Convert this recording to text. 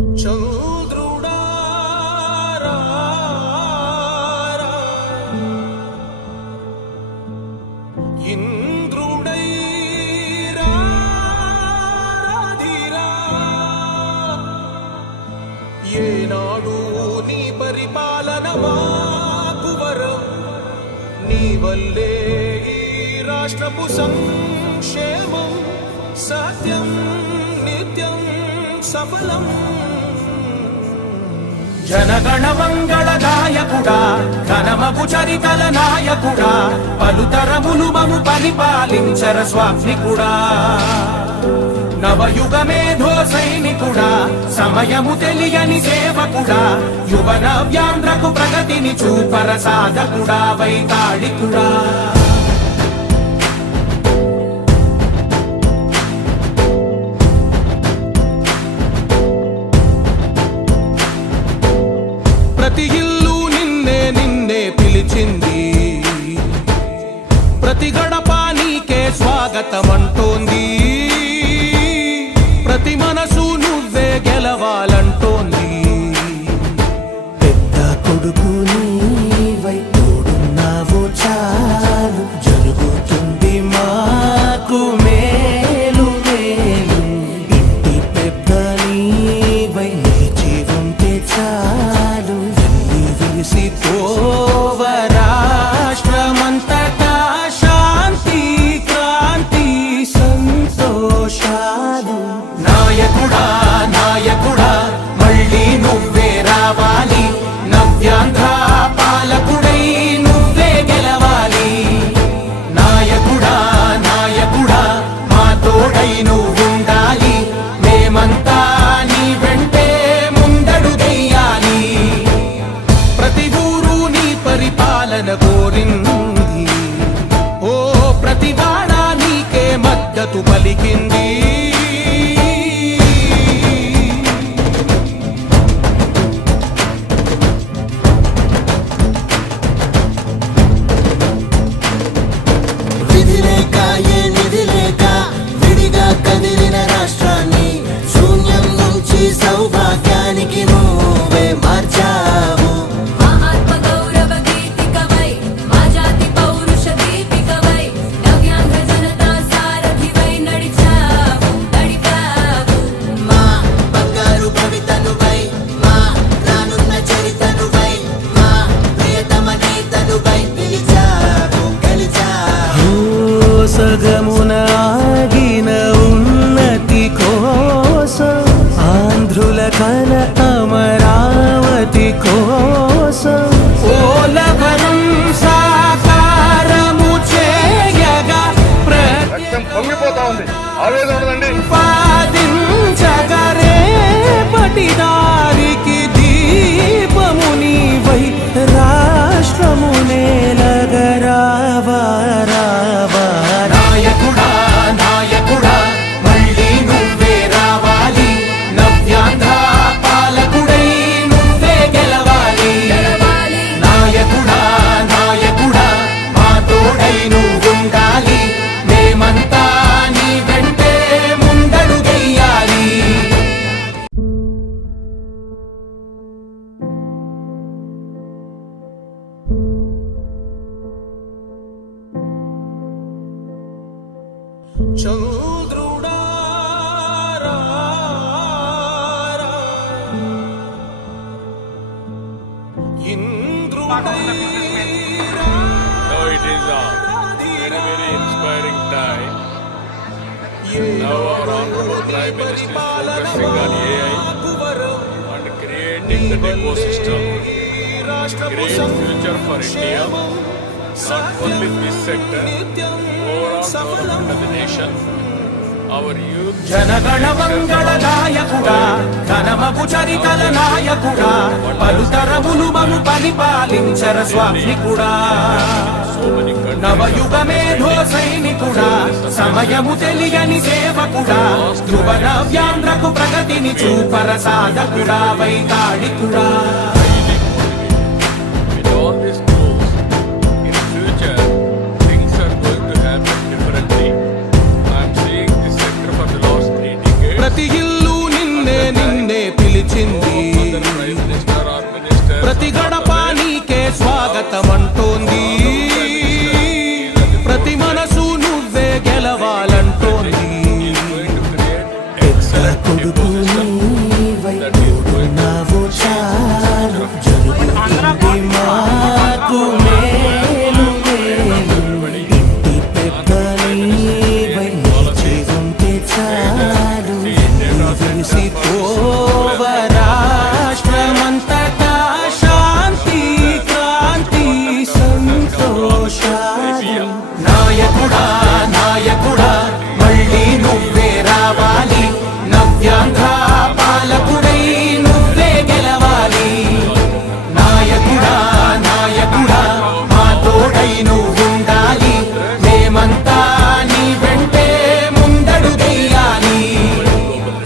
చంద్రుడా ఇంద్రుడై రాధిరా ఏనాడు నీ పరిపాలన మాకు వరం నీ వల్లే ఈ రాష్ట్రపు సంక్షేమం సత్యం నిత్యం సఫలం జనగణ మంగళ నాయకుడా ఘనమగు చరితల నాయకుడా పలుతరములు మము పరిపాలించర స్వామికుడా నవయుగ మేధో సైనికుడా సమయము తెలియని సేవకుడా యువన వ్యాంధ్రకు ప్రగతిని చూపర సాధకుడా వైతాళికుడా ప్రతి ఇల్లు నిన్నే నిన్నే పిలిచింది ప్రతి గడప నీకే స్వాగతమంటోంది ప్రతి మనసు నువ్వే గెలవాలంటోంది పెద్ద కొడుకు నీవై తోడున్నావు చాలు జరుగుతుంది మాకు మేలు మేలు ఇంటి పెద్ద నీవై నిలిచి ఉంటే చాలు విసి పోవ రాష్ట్రమంతటా శాంతి క్రాంతి సంతోషాలు నాయకుడా నాయకుడా మళ్ళీ నువ్వే రావాలి నవ్యాంధ్ర పాలకుడై నువ్వే గెలవాలి నాయకుడా నాయకుడా మా తోడై నువ్వుండాలి మేమంతా నీ వెంటే ముందడుగెయ్యాలి ప్రతి ఊరు నీ పరిపాలన కోరింది ఓ ప్రతి వాడ నీకే మద్దతు పలికింది విధి లేక ఏ నిధి లేక విడిగా కదిలిన రాష్ట్రాన్ని శూన్యం నుంచి సౌభాగ్యానికి నువ్వే మార్చావు ఆత్మ గౌరవ గీతికవై మా జాతి పౌరుష దీపికవై నవ్యాంధ్ర జనతా సారథివై నడిచావు మా బంగారు భవితనువై మా రానున్న చరితనువై మా ప్రియతమ నేతనువై పిలిచావు గెలిచావు సగమున ఆగిన ఉన్నతి కోసం ఆంధ్రుల కల అమరావతి కోసం ఓలవరం సాకారము చేయగా రక్తం పొంగిపోతా ఉంది ఆవేదన ఉండదండి ప్రతిపాదించగరే పటిదారికి దీపము నీవై రాష్ట్రము నేలగరావా రావా నాయకుడా నాయకుడా మళ్ళీ నువ్వే రావాలి నవ్యాంధ్ర పాలకుడై నువ్వే గెలవాలి నాయకుడా నాయకుడా మా తోడై నువ్వుండాలి మేమంతా నీ వెంటే ముందడుగెయ్యాలి చంద్రుడా ఇంద్రుడై Now it is a very inspiring time. Now our Honorable Prime Minister is focusing on AI and creating that ecosystem. Great future for India. Not only this sector, overall development of the nation. Our youth. జనగణ మంగళ నాయకుడా ఘనమగు చరితల నాయకుడా పలుతరములు మము పరిపాలించర స్వామికుడా నవయుగ మేధో సైనికుడా సమయము తెలియని సేవకుడా ధ్రువన వ్యాంధ్రకు ప్రగతిని చూపర సాధకుడా వైతాళికుడా With all these tools, in future, things are going to happen differently. I am seeing this sector for the last 3 decades. ప్రతి ఇల్లు నిన్నే నిన్నే పిలిచి వచ్చింది. ప్రైమ్ మినిస్టర్ ఆర్ మినిస్టర్ ప్రతి గడప నీకే స్వాగతం అంటోంది. ప్రతి మనసు నువ్వే గెలవాలంటోంది. పెద్ద కొడుకు నీవై ఉన్నావు చాలు, జరుగుతుంది మాకు మేలు మేలు. ఇంటి పెద్ద నీవై నిలిచి ఉంటే చాలు, తెలిసిపోవ రాష్ట్రమంతటా శాంతి క్రాంతి సంతోషాలు. నాయకుడా నాయకుడా మళ్ళీ నువ్వే రావాలి. నవ్యాంధ్ర పాలకుడై నువ్వే గెలవాలి. నాయకుడా నాయకుడా మా తోడై నువ్వుండాలి.